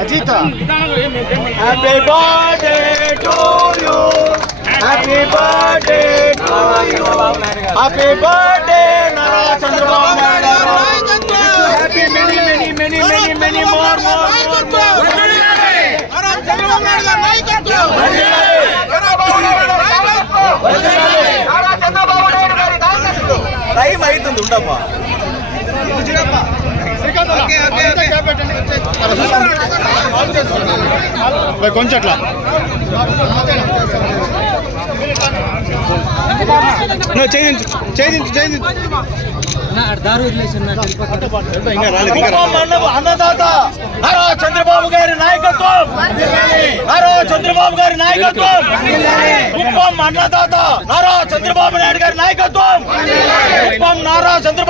Ajita, happy birthday to you, happy birthday to you, happy birthday Nara Chandrababu Naidu, happy many more. Nara Chandrababu Naidu naikatvam, Nara Chandrababu Naidu గారి నాయకత్వం. Time అవుతుంది ఉండమ్మా. కొంచెం అట్లా అన్నదాత నారా చంద్రబాబు గారి నాయకత్వం, నారా చంద్రబాబు గారి నాయకత్వం, కుప్పం అన్నదాత నారా చంద్రబాబు నాయుడు గారి నాయకత్వం, కుప్పం నారా చంద్ర